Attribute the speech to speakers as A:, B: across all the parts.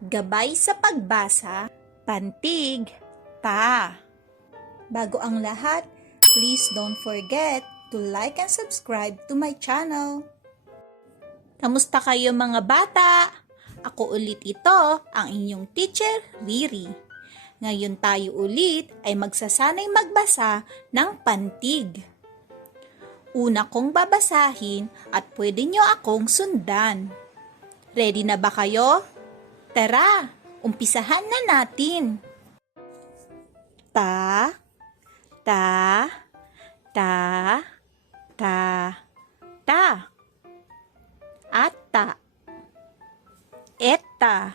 A: Gabay sa pagbasa, pantig, ta. Bago ang lahat, please don't forget to like and subscribe to my channel. Kamusta kayo mga bata? Ako ulit ito, ang inyong teacher, Riri. Ngayon tayo ulit ay magsasanay magbasa ng pantig. Una kong babasahin at pwede nyo akong sundan. Ready na ba kayo? Tara, umpisahan na natin. Ta, ta, ta, ta, ta. Ata, eta,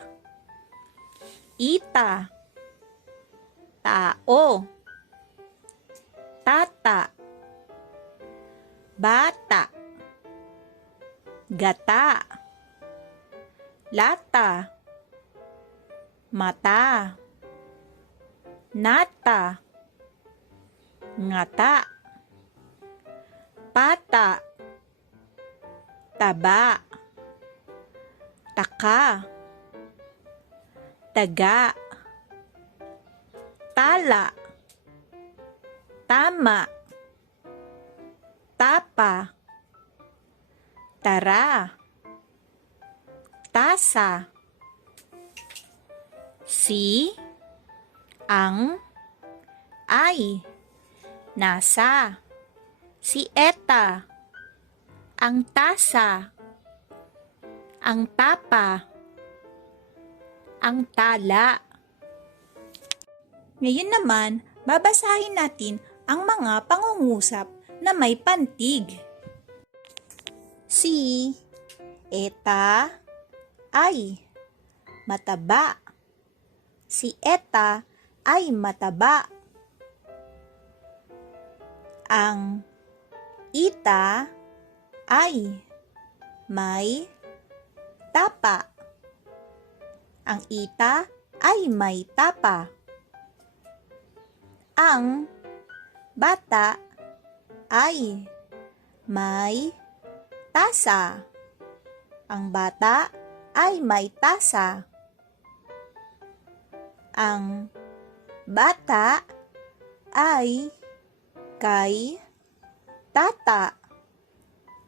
A: ita, tao, tata, bata, gata, lata, mata, nata, ngata, pata, taba, taka, taga, tala, tama, tapa, tara, tasa, si, ang, ay, nasa, si eta, ang tasa, ang tapa, ang tala. Ngayon naman, babasahin natin ang mga pangungusap na may pantig. Si, eta, ay, mataba. Si eta ay mataba. Ang ita ay may tapa. Ang ita ay may tapa. Ang bata ay may tasa. Ang bata ay may tasa. Ang bata ay kay tata.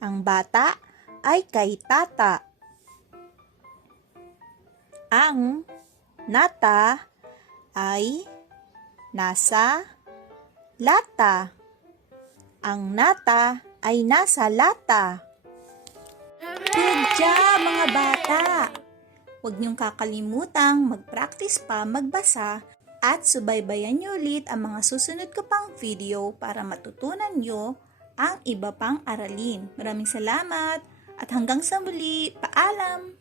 A: Ang bata ay kay tata. Ang nata ay nasa lata. Ang nata ay nasa lata. Good job, mga bata! Huwag niyong kakalimutang mag-practice pa magbasa at subaybayan niyo ulit ang mga susunod ko pang video para matutunan niyo ang iba pang aralin. Maraming salamat at hanggang sa muli, paalam!